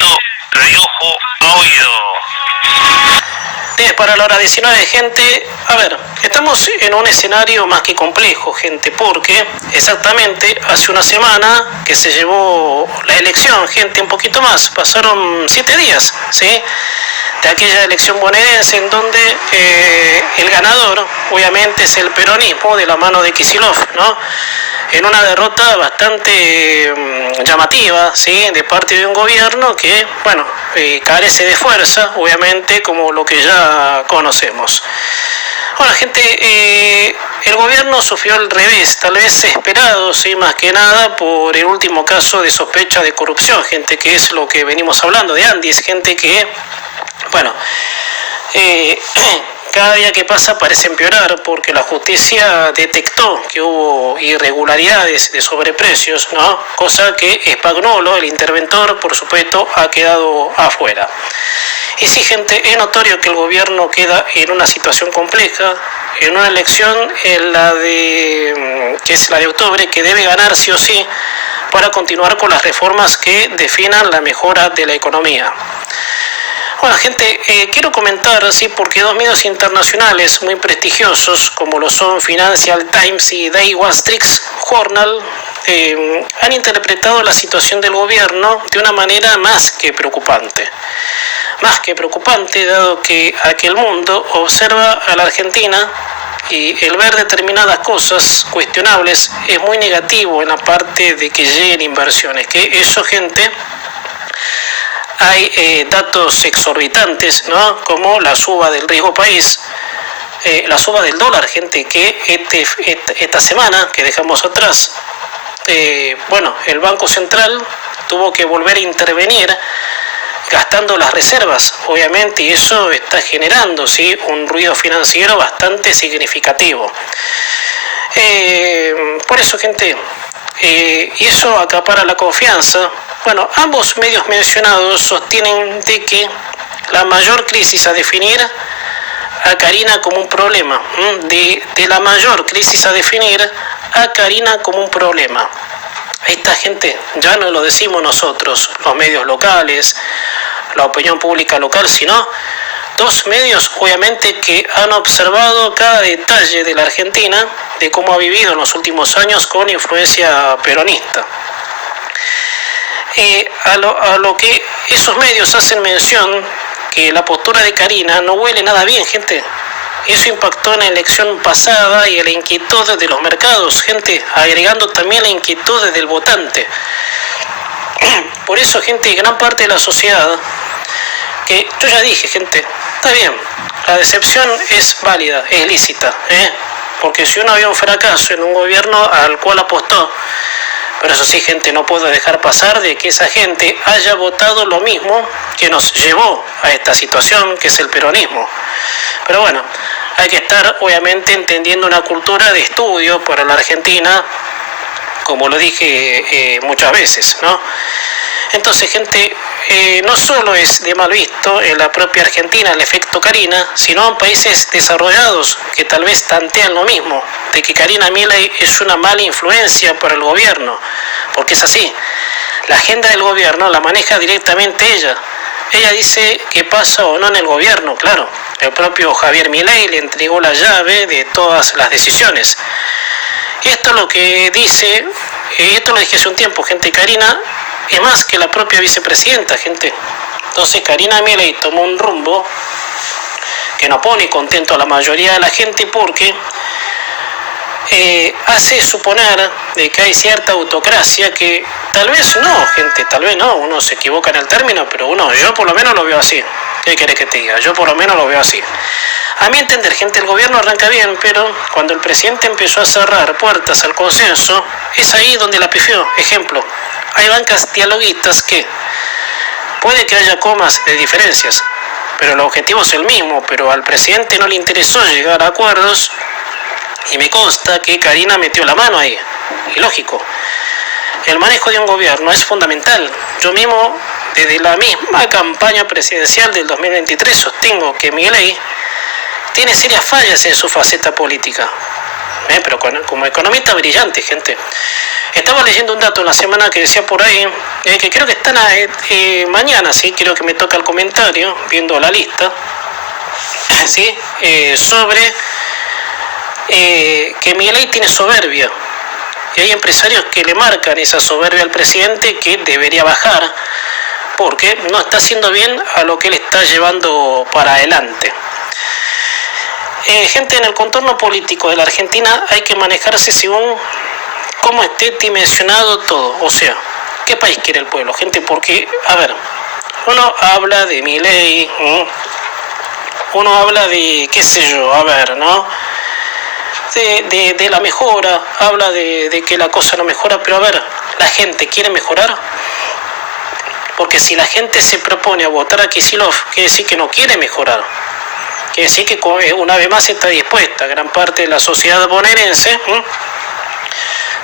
Esto de ojo a oído. 10 para la hora 19, gente. A ver, estamos en un escenario más que complejo, gente, porque exactamente hace una semana que se llevó la elección, gente, un poquito más, pasaron 7 días, ¿sí?, de aquella elección bonaerense en donde el ganador, obviamente, es el peronismo de la mano de Kicillof, ¿no?, en una derrota bastante llamativa, ¿sí?, de parte de un gobierno que, bueno, carece de fuerza, obviamente, como lo que ya conocemos. Bueno, gente, el gobierno sufrió el revés, tal vez esperado, ¿sí?, más que nada por el último caso de sospecha de corrupción, gente, que es lo que venimos hablando de Andis, gente que, bueno, cada día que pasa parece empeorar porque la justicia detectó que hubo irregularidades de sobreprecios, ¿no?, cosa que Spagnolo, el interventor, por supuesto, ha quedado afuera. Y sí, gente, es notorio que el gobierno queda en una situación compleja, en una elección que es la de octubre, que debe ganar sí o sí para continuar con las reformas que definan la mejora de la economía. Bueno, gente, quiero comentar, sí, porque dos medios internacionales muy prestigiosos, como lo son Financial Times y The Wall Street Journal, han interpretado la situación del gobierno de una manera más que preocupante. Más que preocupante, dado que aquel mundo observa a la Argentina y el ver determinadas cosas cuestionables es muy negativo en la parte de que lleguen inversiones. Que eso, gente, hay datos exorbitantes, ¿no?, como la suba del riesgo país, la suba del dólar, gente, que esta semana que dejamos atrás, bueno, el Banco Central tuvo que volver a intervenir gastando las reservas, obviamente, y eso está generando, ¿sí?, un ruido financiero bastante significativo. Por eso, gente, y eso acapara la confianza. Bueno, ambos medios mencionados sostienen de que la mayor crisis a definir a Karina como un problema, de la mayor crisis a definir a Karina como un problema. Esta gente, ya no lo decimos nosotros, los medios locales, la opinión pública local, sino dos medios, obviamente, que han observado cada detalle de la Argentina, de cómo ha vivido en los últimos años con influencia peronista. A lo que esos medios hacen mención, que la postura de Karina no huele nada bien, gente. Eso impactó en la elección pasada y en la inquietud de los mercados, gente, agregando también la inquietud del votante. Por eso, gente, gran parte de la sociedad, que yo ya dije, gente, está bien, la decepción es válida, es lícita, porque si uno había un fracaso en un gobierno al cual apostó, pero eso sí, gente, no puedo dejar pasar de que esa gente haya votado lo mismo que nos llevó a esta situación, que es el peronismo. Pero bueno, hay que estar, obviamente, entendiendo una cultura de estudio para la Argentina, como lo dije muchas veces, ¿no? Entonces, gente, no solo es de mal visto en la propia Argentina el efecto Karina, sino en países desarrollados que tal vez tantean lo mismo, de que Karina Milei es una mala influencia para el gobierno, porque es así. La agenda del gobierno la maneja directamente ella. Ella dice qué pasa o no en el gobierno, claro. El propio Javier Milei le entregó la llave de todas las decisiones. Y esto es lo que dice, esto lo dije hace un tiempo, gente. Karina es más que la propia vicepresidenta, gente. Entonces Karina Milei tomó un rumbo que no pone contento a la mayoría de la gente, porque hace suponer de que hay cierta autocracia que tal vez no, gente, tal vez no, uno se equivoca en el término, pero yo por lo menos lo veo así. ¿Qué querés que te diga? Yo por lo menos lo veo así. A mi entender, gente, el gobierno arranca bien, pero cuando el presidente empezó a cerrar puertas al consenso, es ahí donde la pifió. Ejemplo, hay bancas dialoguistas que puede que haya comas de diferencias, pero el objetivo es el mismo, pero al presidente no le interesó llegar a acuerdos, y me consta que Karina metió la mano ahí. Y lógico, el manejo de un gobierno es fundamental. Yo mismo, desde la misma campaña presidencial del 2023, sostengo que Milei tiene serias fallas en su faceta política. pero como economista brillante, gente. Estaba leyendo un dato en la semana que decía por ahí, que creo que están mañana, sí, creo que me toca el comentario, viendo la lista, ¿sí? Sobre que Milei tiene soberbia. Y hay empresarios que le marcan esa soberbia al presidente, que debería bajar, porque no está haciendo bien a lo que él está llevando para adelante. Gente, en el contorno político de la Argentina hay que manejarse según cómo esté dimensionado todo. O sea, ¿qué país quiere el pueblo, gente? Porque, a ver, uno habla de Milei, uno habla de, qué sé yo, a ver, ¿no? De la mejora, habla de que la cosa no mejora, pero a ver, ¿la gente quiere mejorar? Porque si la gente se propone a votar a Kicillof, quiere decir que no quiere mejorar. Quiere decir que una vez más está dispuesta gran parte de la sociedad bonaerense.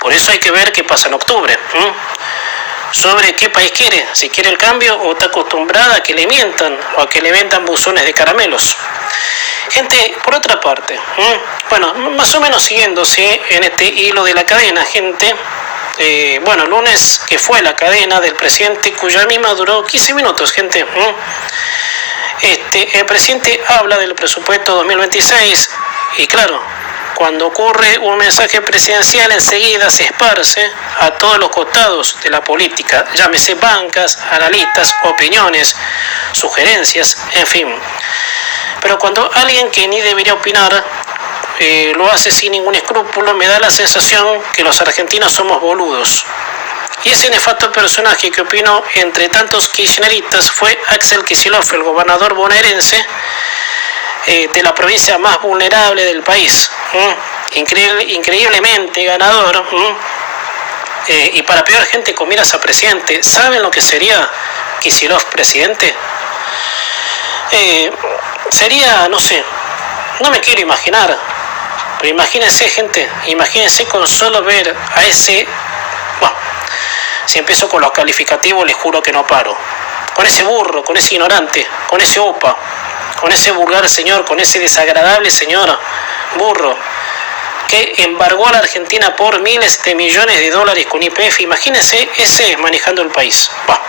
Por eso hay que ver qué pasa en octubre. Sobre qué país quiere, si quiere el cambio o está acostumbrada a que le mientan o a que le vendan buzones de caramelos. Gente, por otra parte, bueno, más o menos siguiéndose en este hilo de la cadena, gente, bueno, el lunes que fue la cadena del presidente, cuya misma duró 15 minutos, gente. El presidente habla del presupuesto 2026 y claro, cuando ocurre un mensaje presidencial enseguida se esparce a todos los costados de la política, llámese bancas, analistas, opiniones, sugerencias, en fin. Pero cuando alguien que ni debería opinar lo hace sin ningún escrúpulo, me da la sensación que los argentinos somos boludos. Y ese nefasto personaje que opinó entre tantos kirchneristas fue Axel Kicillof, el gobernador bonaerense de la provincia más vulnerable del país. Increíblemente ganador. Y para peor, gente, con miras a presidente. ¿Saben lo que sería Kicillof presidente? Sería, no sé, no me quiero imaginar, pero imagínense, gente, imagínense con solo ver a ese, bueno, si empiezo con los calificativos les juro que no paro, con ese burro, con ese ignorante, con ese opa, con ese vulgar señor, con ese desagradable señor burro, que embargó a la Argentina por miles de millones de dólares con YPF. Imagínense ese manejando el país. Bah.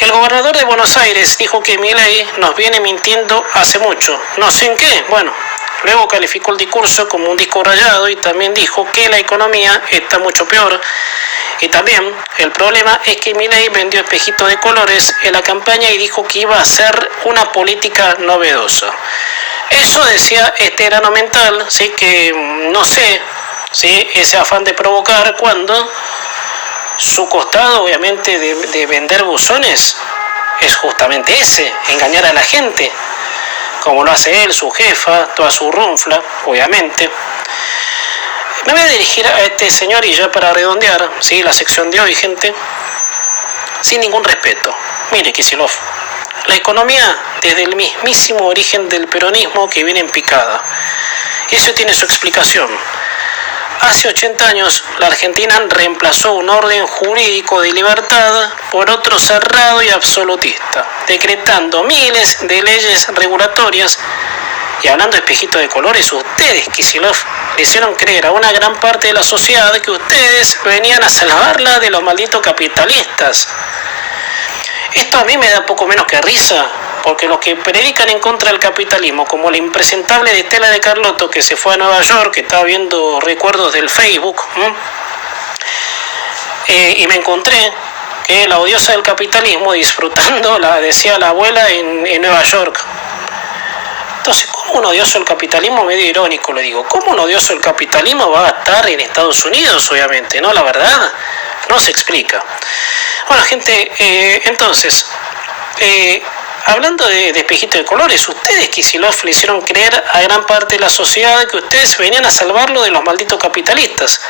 El gobernador de Buenos Aires dijo que Milei nos viene mintiendo hace mucho, no sé en qué. Bueno, luego calificó el discurso como un disco rayado y también dijo que la economía está mucho peor. Y también el problema es que Milei vendió espejitos de colores en la campaña y dijo que iba a hacer una política novedosa. Eso decía este grano mental, ¿sí? Que no sé, ¿sí? Ese afán de provocar cuando su costado, obviamente, de vender buzones es justamente ese, engañar a la gente, como lo hace él, su jefa, toda su runfla, obviamente. Me voy a dirigir a este señor y ya para redondear, ¿sí? La sección de hoy, gente, sin ningún respeto. Mire, Kicillof, la economía desde el mismísimo origen del peronismo que viene en picada. Eso tiene su explicación. Hace 80 años la Argentina reemplazó un orden jurídico de libertad por otro cerrado y absolutista, decretando miles de leyes regulatorias. Y hablando de espejitos de colores, ustedes, Kicillof, le hicieron creer a una gran parte de la sociedad que ustedes venían a salvarla de los malditos capitalistas. Esto a mí me da poco menos que risa, porque los que predican en contra del capitalismo, como la impresentable de Estela de Carlotto, que se fue a Nueva York, que estaba viendo recuerdos del Facebook, y me encontré que la odiosa del capitalismo disfrutando, decía la abuela, en Nueva York. Entonces, ¿cómo un odioso del capitalismo? Medio irónico lo digo. ¿Cómo un odioso del capitalismo va a estar en Estados Unidos, obviamente? ¿No? La verdad, no se explica. Bueno, gente, entonces, hablando de espejitos de colores, ustedes, Kicillof, le hicieron creer a gran parte de la sociedad que ustedes venían a salvarlo de los malditos capitalistas,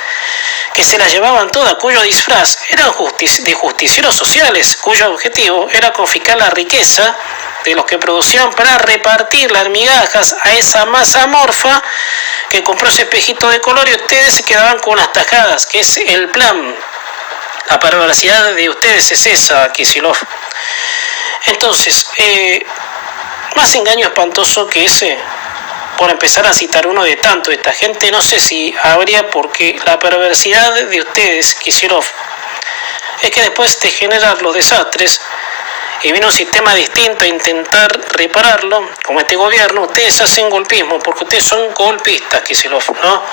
que se las llevaban todas, cuyo disfraz eran de justicieros sociales, cuyo objetivo era confiscar la riqueza de los que producían para repartir las migajas a esa masa amorfa que compró ese espejito de color y ustedes se quedaban con las tajadas, que es el plan. La perversidad de ustedes es esa, Kicillof. Entonces, más engaño espantoso que ese por empezar a citar uno de tanto de esta gente, no sé si habría, porque la perversidad de ustedes, Kicillof, es que después de generar los desastres y viene un sistema distinto a intentar repararlo, como este gobierno, ustedes hacen golpismo, porque ustedes son golpistas, Kicillof, ¿no?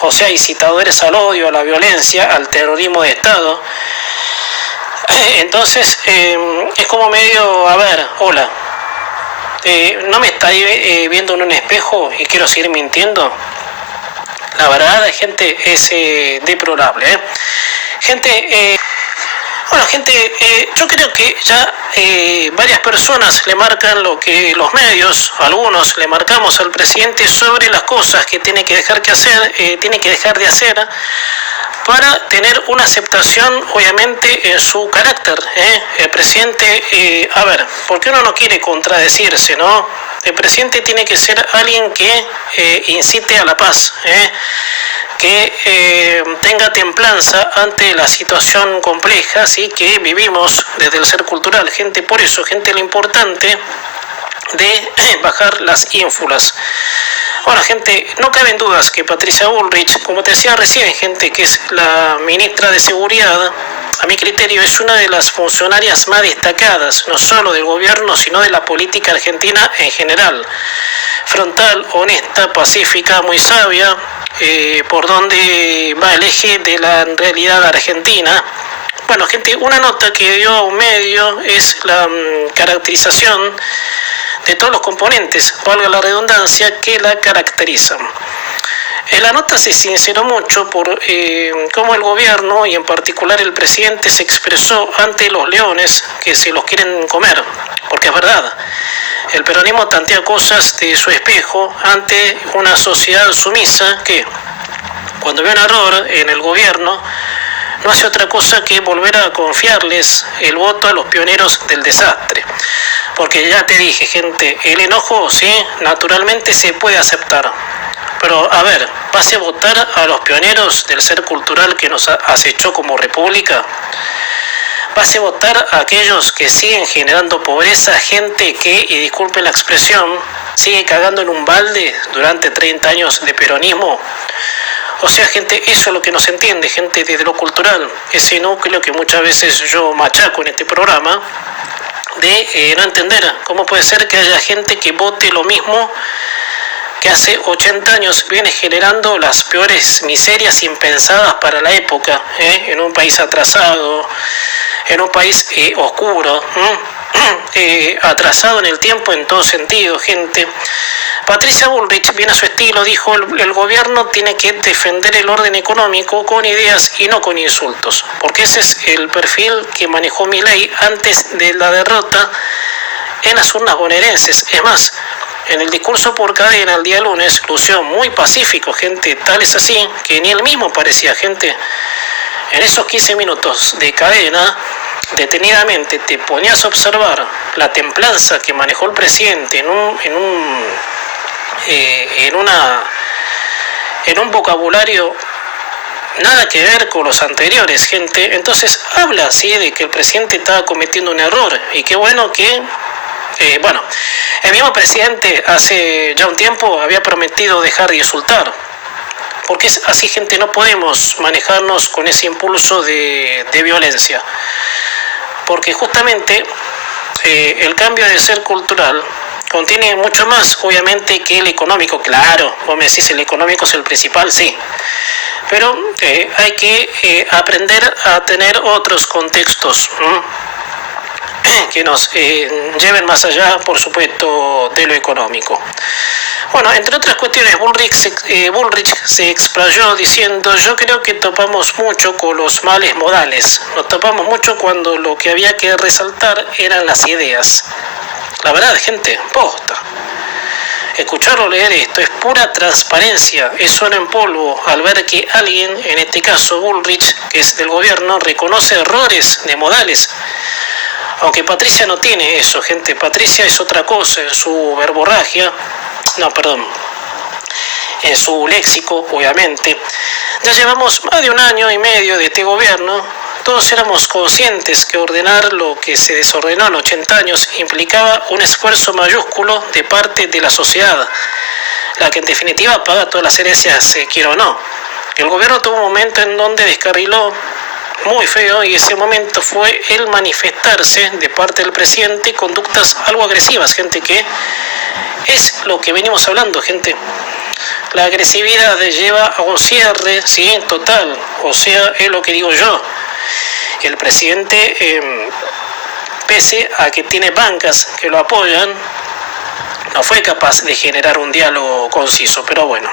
O sea, incitadores al odio, a la violencia, al terrorismo de Estado. Entonces, es como medio, a ver, hola, no me estáis viendo en un espejo y quiero seguir mintiendo. La verdad, gente, es deplorable. Gente, yo creo que ya varias personas le marcan lo que los medios, algunos le marcamos al presidente sobre las cosas que tiene que dejar de hacer para tener una aceptación, obviamente, en su carácter. El presidente, a ver, porque uno no quiere contradecirse, ¿no? El presidente tiene que ser alguien que incite a la paz, que tenga templanza ante la situación compleja, ¿sí?, que vivimos desde el ser cultural. Gente, por eso, gente, lo importante de bajar las ínfulas. Bueno, gente, no caben dudas que Patricia Bullrich, como te decía recién, gente, que es la ministra de Seguridad, a mi criterio es una de las funcionarias más destacadas, no solo del gobierno, sino de la política argentina en general. Frontal, honesta, pacífica, muy sabia, por donde va el eje de la realidad argentina. Bueno, gente, una nota que dio a un medio es la caracterización de todos los componentes, valga la redundancia, que la caracterizan. En la nota se sinceró mucho por cómo el gobierno y en particular el presidente se expresó ante los leones que se los quieren comer, porque es verdad, el peronismo tantea cosas de su espejo ante una sociedad sumisa que, cuando ve un error en el gobierno, no hace otra cosa que volver a confiarles el voto a los pioneros del desastre. Porque ya te dije, gente, el enojo, sí, naturalmente se puede aceptar. Pero, a ver, ¿vas a votar a los pioneros del ser cultural que nos acechó como república? ¿Vas a votar a aquellos que siguen generando pobreza, gente que, y disculpen la expresión, sigue cagando en un balde durante 30 años de peronismo? O sea, gente, eso es lo que nos entiende, gente, desde lo cultural, ese núcleo que muchas veces yo machaco en este programa, de no entender cómo puede ser que haya gente que vote lo mismo que hace 80 años viene generando las peores miserias impensadas para la época, en un país atrasado, en un país oscuro, atrasado en el tiempo en todo sentido, gente. Patricia Bullrich, bien a su estilo, dijo: el gobierno tiene que defender el orden económico con ideas y no con insultos, porque ese es el perfil que manejó Milei antes de la derrota en las urnas bonaerenses. Es más, en el discurso por cadena el día lunes lució muy pacífico, gente, tal es así que ni él mismo parecía, gente. En esos 15 minutos de cadena, detenidamente te ponías a observar la templanza que manejó el presidente en un vocabulario nada que ver con los anteriores, gente. Entonces habla así de que el presidente estaba cometiendo un error, y qué bueno que el mismo presidente hace ya un tiempo había prometido dejar de insultar, porque es así, gente, no podemos manejarnos con ese impulso de violencia, porque justamente el cambio de ser cultural contiene mucho más, obviamente, que el económico. Claro, vos me decís, el económico es el principal, sí, pero hay que aprender a tener otros contextos que nos lleven más allá, por supuesto, de lo económico. Bueno, entre otras cuestiones, Bullrich se explayó diciendo: yo creo que topamos mucho con los males modales, nos topamos mucho cuando lo que había que resaltar eran las ideas. La verdad, gente, posta. Escucharlo leer esto es pura transparencia, es oro en polvo al ver que alguien, en este caso Bullrich, que es del gobierno, reconoce errores de modales. Aunque Patricia no tiene eso, gente. Patricia es otra cosa en su verborragia, en su léxico, obviamente. Ya llevamos más de 1 año y medio de este gobierno. Todos éramos conscientes que ordenar lo que se desordenó en 80 años implicaba un esfuerzo mayúsculo de parte de la sociedad. la que en definitiva paga todas las herencias, quiera o no. El gobierno tuvo un momento en donde descarriló muy feo, y ese momento fue el manifestarse de parte del presidente conductas algo agresivas, gente, que es lo que venimos hablando, gente. La agresividad lleva a un cierre, sí, total, o sea, es lo que digo yo. El presidente, pese a que tiene bancas que lo apoyan, no fue capaz de generar un diálogo conciso, pero bueno.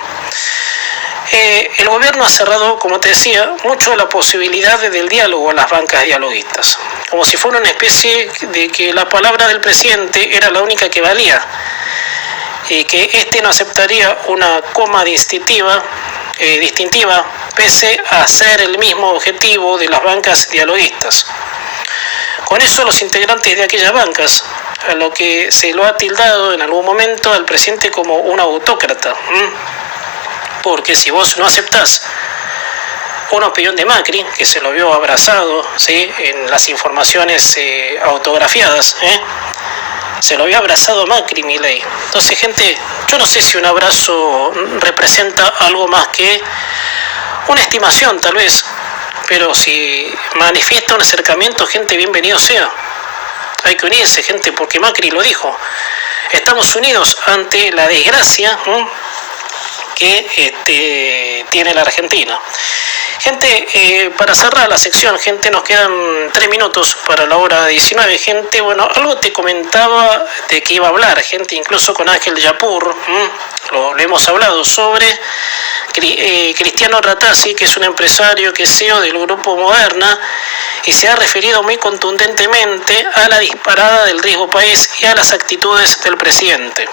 El gobierno ha cerrado, como te decía, mucho la posibilidad del diálogo a las bancas dialoguistas, como si fuera una especie de que la palabra del presidente era la única que valía, y que éste no aceptaría una coma distintiva, pese a ser el mismo objetivo de las bancas dialoguistas. Con eso los integrantes de aquellas bancas, a lo que se lo ha tildado en algún momento al presidente como un autócrata, porque si vos no aceptás una opinión de Macri, que se lo vio abrazado, ¿sí?, en las informaciones autografiadas, se lo había abrazado a Macri, Milei. Entonces, gente, yo no sé si un abrazo representa algo más que una estimación, tal vez, pero si manifiesta un acercamiento, gente, bienvenido sea. Hay que unirse, gente, porque Macri lo dijo. Estamos unidos ante la desgracia que tiene la Argentina. Gente, para cerrar la sección, gente, nos quedan 3 minutos para la hora 19, gente. Bueno, algo te comentaba de que iba a hablar, gente, incluso con Ángel Yapur, lo hemos hablado sobre Cristiano Rattasi, que es un empresario que es CEO del grupo Moderna, y se ha referido muy contundentemente a la disparada del riesgo país y a las actitudes del presidente.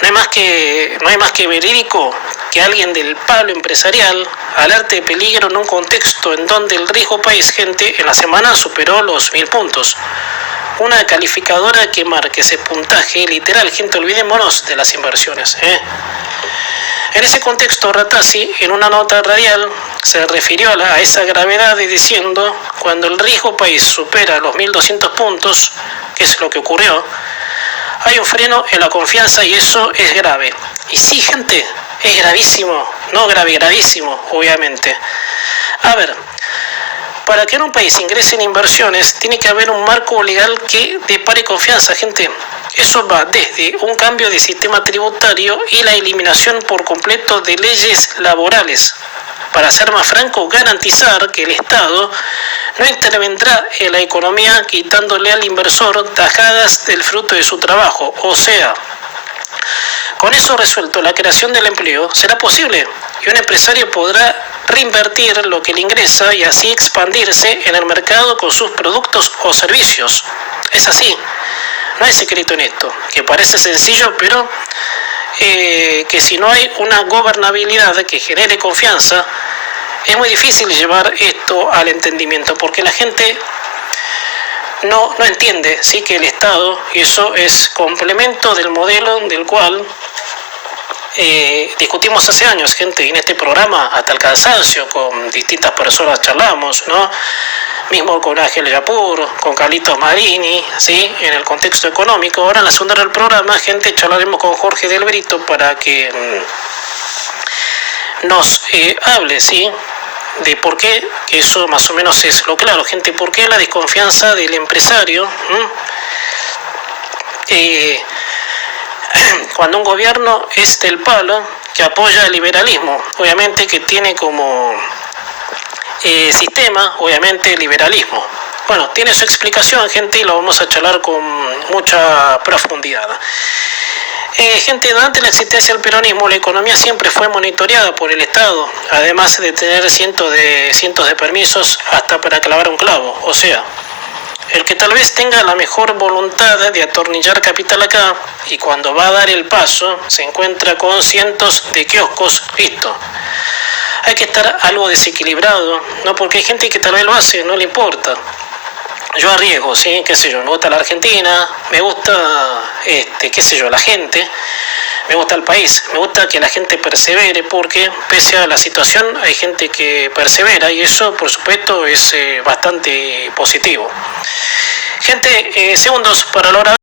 No hay más que verídico que alguien del palo empresarial alerte de peligro en un contexto en donde el riesgo país, gente, en la semana superó los 1000 puntos. Una calificadora que marque ese puntaje literal, gente, olvidémonos de las inversiones. En ese contexto, Rattasi, en una nota radial, se refirió a esa gravedad diciendo: cuando el riesgo país supera los 1200 puntos, que es lo que ocurrió, hay un freno en la confianza y eso es grave. Y sí, gente, es gravísimo, no grave, gravísimo, obviamente. A ver, para que en un país ingresen inversiones, tiene que haber un marco legal que depare confianza, gente. Eso va desde un cambio de sistema tributario y la eliminación por completo de leyes laborales. Para ser más franco, garantizar que el Estado no intervendrá en la economía quitándole al inversor tajadas del fruto de su trabajo. O sea, con eso resuelto, la creación del empleo será posible y un empresario podrá reinvertir lo que le ingresa y así expandirse en el mercado con sus productos o servicios. Es así, no hay secreto en esto, que parece sencillo, pero que si no hay una gobernabilidad que genere confianza, es muy difícil llevar esto al entendimiento, porque la gente no entiende, sí, que el Estado, y eso es complemento del modelo del cual discutimos hace años, gente, en este programa hasta el cansancio, con distintas personas charlamos, ¿no? Mismo con Ángel Yapur, con Carlitos Marini, ¿sí?, en el contexto económico. Ahora en la segunda del programa, gente, charlaremos con Jorge Del Brito para que nos hable, ¿sí?, de por qué, que eso más o menos es lo claro, gente, por qué la desconfianza del empresario cuando un gobierno es del palo, que apoya el liberalismo, obviamente que tiene como sistema, obviamente, el liberalismo. Bueno, tiene su explicación, gente, y lo vamos a charlar con mucha profundidad. Gente, durante la existencia del peronismo, la economía siempre fue monitoreada por el Estado, además de tener cientos de permisos hasta para clavar un clavo. O sea, el que tal vez tenga la mejor voluntad de atornillar capital acá, y cuando va a dar el paso, se encuentra con cientos de kioscos, listo. Hay que estar algo desequilibrado, ¿no? Porque hay gente que tal vez lo hace, no le importa. Yo arriesgo, ¿sí? Qué sé yo, me gusta la Argentina, me gusta, qué sé yo, la gente, me gusta el país, me gusta que la gente persevere, porque pese a la situación hay gente que persevera y eso, por supuesto, es bastante positivo. Gente, segundos para la hora.